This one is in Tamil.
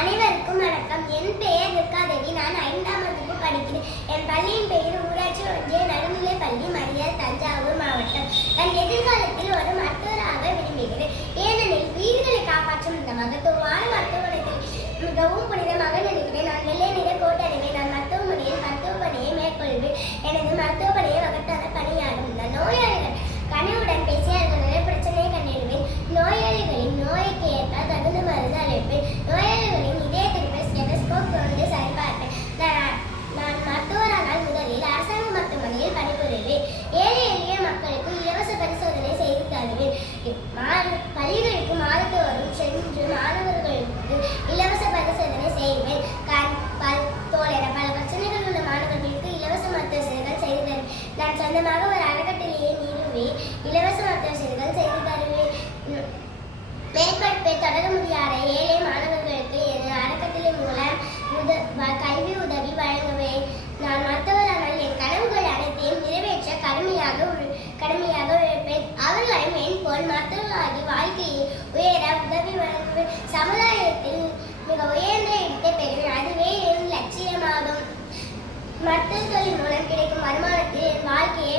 அனைவருக்கும் வணக்கம். என் பெயர் துர்காதேவி. நான் ஐந்தாம் வகுப்பு படிக்கிறேன். என் பள்ளியின் பெயர் ஊராட்சி ஒன்றிய நடுநிலை பள்ளி மரியாதை தஞ்சாவூர் மாவட்டம். நான் எதிர்காலத்தில் ஒரு மருத்துவராக விரும்புகிறேன். ஏனெனில் உயிர்களை காப்பாற்றும் இந்த மகத்துவமான மருத்துவமனையில் மிகவும் புனிதமாக நினைக்கிறேன் சொந்தமாக ஒரு அறக்கட்டளையை நிறுவி இலவச மருத்துவ செய்து தருவேன் உம், மேற்படிப்பை தொடர முடியாத ஏழை மாணவர்களுக்கு எனது அறக்கட்டளை மூலம் உத கல்வி உதவி வழங்குவேன். நான் மருத்துவரானால் என் கனவுகள் அனைத்தையும் நிறைவேற்ற கடுமையாக கடுமையாக உழைப்பேன். அவர்களையும் என் போல் மற்றவர்களாகி வாழ்க்கையை உயர உதவி வழங்குவேன் சமுதாயத்தில் மிக உயர்ந்த இடத்தை பெறுவேன். அதுவே என் லட்சியமாகும். மற்ற வருமானத்தில் என் வாழ்க்கையை